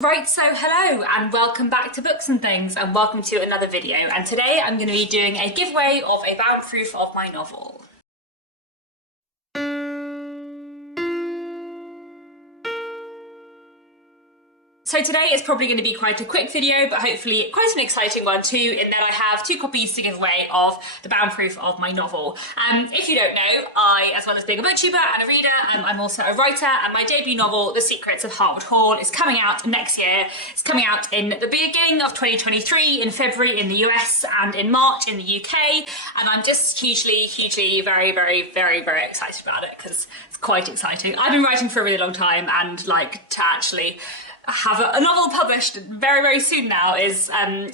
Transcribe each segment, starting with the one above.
Right, so hello and welcome back to Books and Things and welcome to another video, and today I'm going to be doing a giveaway of a bound proof of my novel. So today is probably going to be quite a quick video, but hopefully quite an exciting one too, in that I have 2 copies to give away of the bound proof of my novel. If you don't know, I, as well as being a booktuber and a reader, I'm also a writer, and my debut novel, The Secrets of Hartwood Hall, is coming out next year. It's coming out in the beginning of 2023, in February in the US and in March in the UK, and I'm just hugely, very excited about it because it's quite exciting. I've been writing for a really long time, and like to actually have a novel published very soon now is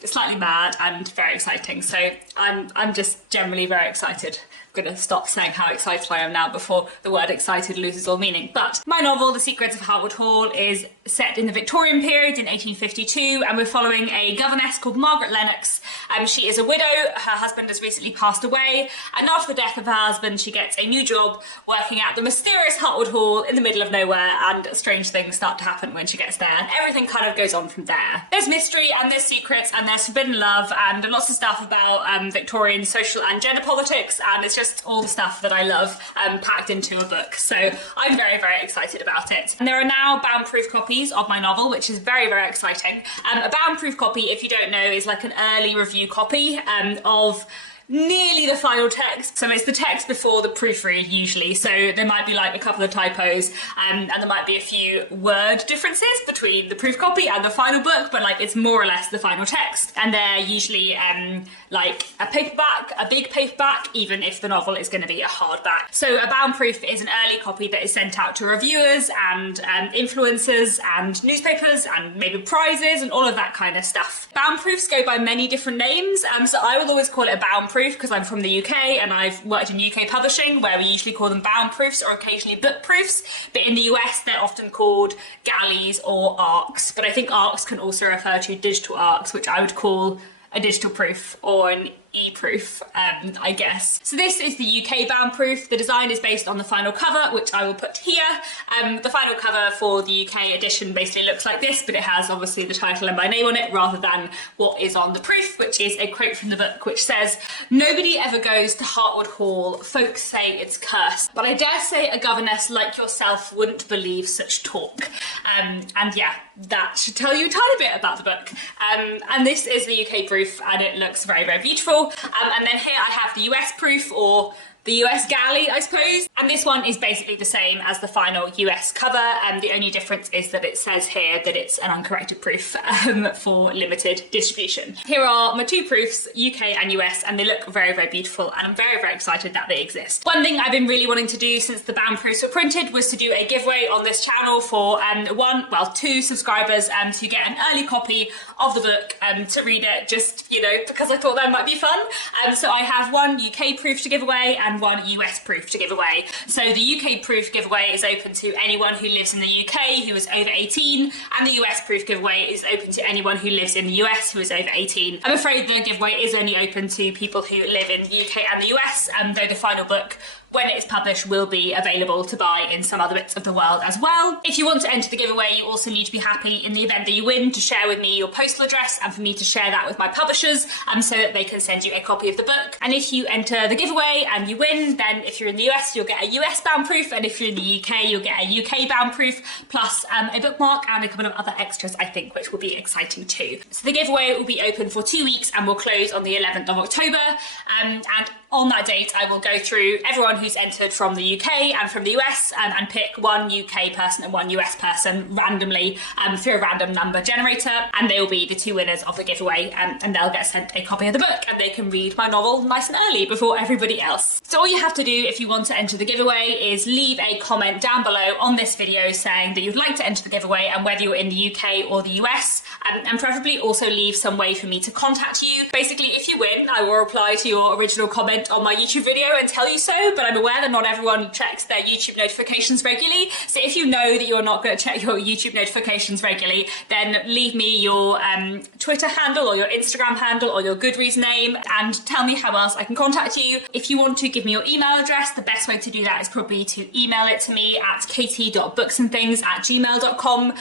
slightly mad and very exciting. So I'm just generally very excited. I'm gonna stop saying how excited I am now before the word excited loses all meaning. But my novel, The Secrets of Hartwood Hall, is set in the Victorian period in 1852, and we're following a governess called Margaret Lennox. She is a widow, her husband has recently passed away, and after the death of her husband she gets a new job working at the mysterious Hartwood Hall in the middle of nowhere, and strange things start to happen when she gets there, and everything kind of goes on from there. There's mystery and there's secrets and there's forbidden love and lots of stuff about Victorian social and gender politics, and it's just all the stuff that I love packed into a book. So I'm very excited about it. And there are now bound proof copies of my novel, which is very exciting. A bound proof copy, if you don't know, is like an early review copy of nearly the final text. So it's the text before the proofread usually, so there might be like a couple of typos and there might be a few word differences between the proof copy and the final book, but like it's more or less the final text, and they're usually like a paperback, a big paperback, even if the novel is going to be a hardback. So a bound proof is an early copy that is sent out to reviewers and influencers and newspapers and maybe prizes and all of that kind of stuff. Bound proofs go by many different names, so I will always call it a bound proof because I'm from the UK and I've worked in UK publishing, where we usually call them bound proofs or occasionally book proofs, but in the US they're often called galleys or arcs, but I think arcs can also refer to digital arcs, which I would call a digital proof or an e-proof, I guess. So this is the UK bound proof. The design is based on the final cover, which I will put here. The final cover for the UK edition basically looks like this, but it has obviously the title and my name on it rather than what is on the proof, which is a quote from the book which says, "Nobody ever goes to Hartwood Hall, folks say it's cursed, but I dare say a governess like yourself wouldn't believe such talk." And yeah, that should tell you a tiny bit about the book. And this is the UK proof and it looks very beautiful. And then here I have the US proof, or the US galley, I suppose. And this one is basically the same as the final US cover, and the only difference is that it says here that it's an uncorrected proof for limited distribution. Here are my 2 proofs, UK and US, and they look very beautiful, and I'm very excited that they exist. One thing I've been really wanting to do since the bound proofs were printed was to do a giveaway on this channel for 2 subscribers to get an early copy of the book to read it, just, you know, because I thought that might be fun. So I have 1 UK proof to give away and 1 US proof to give away. So the UK proof giveaway is open to anyone who lives in the UK who is over 18, and the US proof giveaway is open to anyone who lives in the US who is over 18. I'm afraid the giveaway is only open to people who live in the UK and the US, though the final book, when it is published, will be available to buy in some other bits of the world as well. If you want to enter the giveaway, you also need to be happy in the event that you win to share with me your postal address and for me to share that with my publishers so that they can send you a copy of the book. And if you enter the giveaway and you win, then if you're in the US, you'll get a US bound proof, and if you're in the UK, you'll get a UK bound proof, plus a bookmark and a couple of other extras, I think, which will be exciting too. So the giveaway will be open for 2 weeks and will close on the 11th of October. And on that date, I will go through everyone who's entered from the UK and from the US and pick 1 UK person and 1 US person randomly through a random number generator, and they will be the 2 winners of the giveaway, and they'll get sent a copy of the book and they can read my novel nice and early before everybody else. So all you have to do if you want to enter the giveaway is leave a comment down below on this video saying that you'd like to enter the giveaway and whether you're in the UK or the US, and preferably also leave some way for me to contact you. Basically, if you win, I will reply to your original comment comment on my YouTube video and tell you so, but I'm aware that not everyone checks their YouTube notifications regularly. So if you know that you're not going to check your YouTube notifications regularly, then leave me your Twitter handle or your Instagram handle or your Goodreads name and tell me how else I can contact you. If you want to give me your email address, the best way to do that is probably to email it to me at katie.booksandthings@gmail.com,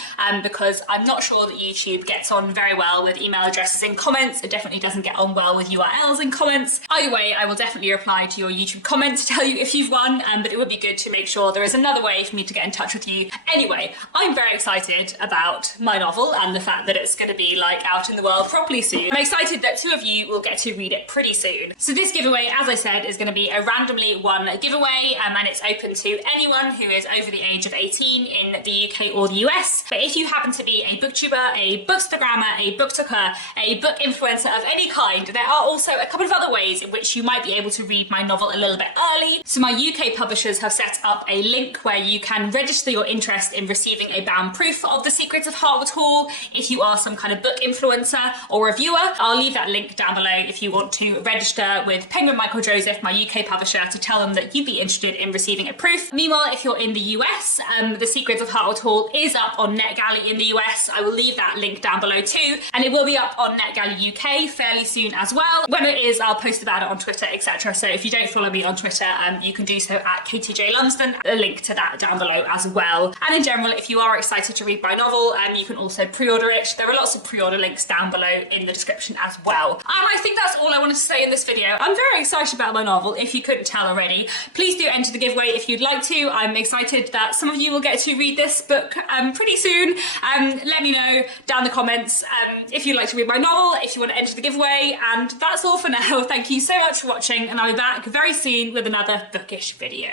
because I'm not sure that YouTube gets on very well with email addresses in comments. It definitely doesn't get on well with URLs in comments. Either way, I will definitely reply to your YouTube comment to tell you if you've won, but it would be good to make sure there is another way for me to get in touch with you. Anyway, I'm very excited about my novel and the fact that it's going to be like out in the world properly soon. I'm excited that 2 of you will get to read it pretty soon. So this giveaway, as I said, is going to be a randomly won giveaway, and it's open to anyone who is over the age of 18 in the UK or the US. But if you happen to be a booktuber, a bookstagrammer, a booktuker, a book influencer of any kind, there are also a couple of other ways in which you might be able to read my novel a little bit early. So my UK publishers have set up a link where you can register your interest in receiving a bound proof of The Secrets of Hartwood Hall if you are some kind of book influencer or reviewer. I'll leave that link down below if you want to register with Penguin Michael Joseph, my UK publisher, to tell them that you'd be interested in receiving a proof. Meanwhile, if you're in the US, The Secrets of Hartwood Hall is up on NetGalley in the US. I will leave that link down below too, and it will be up on NetGalley UK fairly soon as well. When it is, I'll post about it on Twitter, etc. So if you don't follow me on Twitter, you can do so at KTJ Lumsden. A link to that down below as well. And in general, if you are excited to read my novel, you can also pre-order it. There are lots of pre-order links down below in the description as well. And I think that's all I wanted to say in this video. I'm very excited about my novel, if you couldn't tell already. Please do enter the giveaway if you'd like to. I'm excited that some of you will get to read this book pretty soon. Let me know down in the comments if you'd like to read my novel, if you want to enter the giveaway, and that's all for now. Thank you so much for watching, and I'll be back very soon with another bookish video.